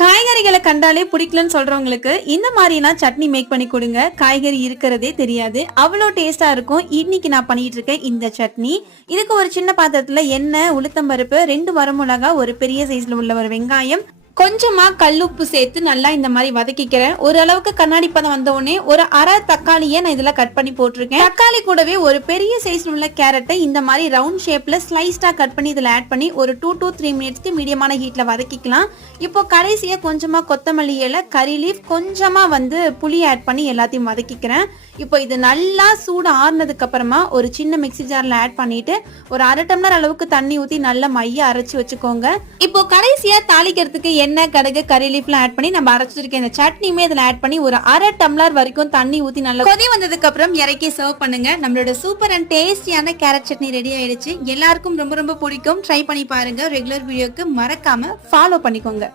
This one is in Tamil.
காய்கறிகளை கண்டாலே பிடிக்கலன்னு சொல்றவங்களுக்கு இந்த மாதிரினா சட்னி மேக் பண்ணி கொடுங்க. காய்கறி இருக்கிறதே தெரியாது, அவ்வளோ டேஸ்டா இருக்கும். இன்னைக்கு நான் பண்ணிட்டு இருக்கேன் இந்த சட்னி. இதுக்கு ஒரு சின்ன பாத்திரத்துல எண்ணெய், உளுத்தம்பருப்பு, 2 வரமிளகா, ஒரு பெரிய சைஸ்ல உள்ள ஒரு வெங்காயம், கொஞ்சமா கல்லுப்பு சேர்த்து நல்லா இந்த மாதிரி வதக்கிக்கிறேன். ஓரளவுக்கு கண்ணாடி பதம் வந்த உடனே ஒரு அரை தக்காளியை நான் இதுல கட் பண்ணி போட்டிருக்கேன். தக்காளி கூடவே ஒரு பெரிய சைஸ்ல உள்ள கேரட்டை இந்த மாதிரி ரவுண்ட் ஷேப்ல ஸ்லைஸ்டா கட் பண்ணி இதுல ஆட் பண்ணி ஒரு 2 to 3 மினிட்ஸ்க்கு மீடியமான ஹீட்ல வதக்கிக்கலாம். இப்போ கடைசியா கொஞ்சமா கொத்தமல்லி இலை, கறி லீஃப், கொஞ்சமா புளி ஆட் பண்ணி எல்லாத்தையும் வதக்கிக்கிறேன். இப்போ இது நல்லா சூடு ஆறுனதுக்கு அப்புறமா ஒரு சின்ன மிக்ஸி ஜார்ல ஆட் பண்ணிட்டு ஒரு 1/2 டம்ளர் அளவுக்கு தண்ணி ஊத்தி நல்லா மைய அரைச்சு வச்சுக்கோங்க. இப்போ கடைசியா தாளிக்கிறதுக்கு எண்ணெய், கடுகு, கறி லீஃப்லாம் ஆட் பண்ணி நம்ம அரைச்சிருக்க இந்த சட்னியுமே இதுல ஆட் பண்ணி ஒரு 1/2 டம்ளர் வரைக்கும் தண்ணி ஊத்தி நல்லா கொதி வந்ததுக்கு அப்புறம் இறக்கி சர்வ் பண்ணுங்க. நம்மளோட சூப்பர் அண்ட் டேஸ்டியான கேரட் சட்னி ரெடி ஆயிடுச்சு. எல்லாருக்கும் ரொம்ப ரொம்ப பிடிக்கும். ட்ரை பண்ணி பாருங்க. ரெகுலர் வீடியோக்கு மறக்காம ஃபாலோ பண்ணிக்கோங்க.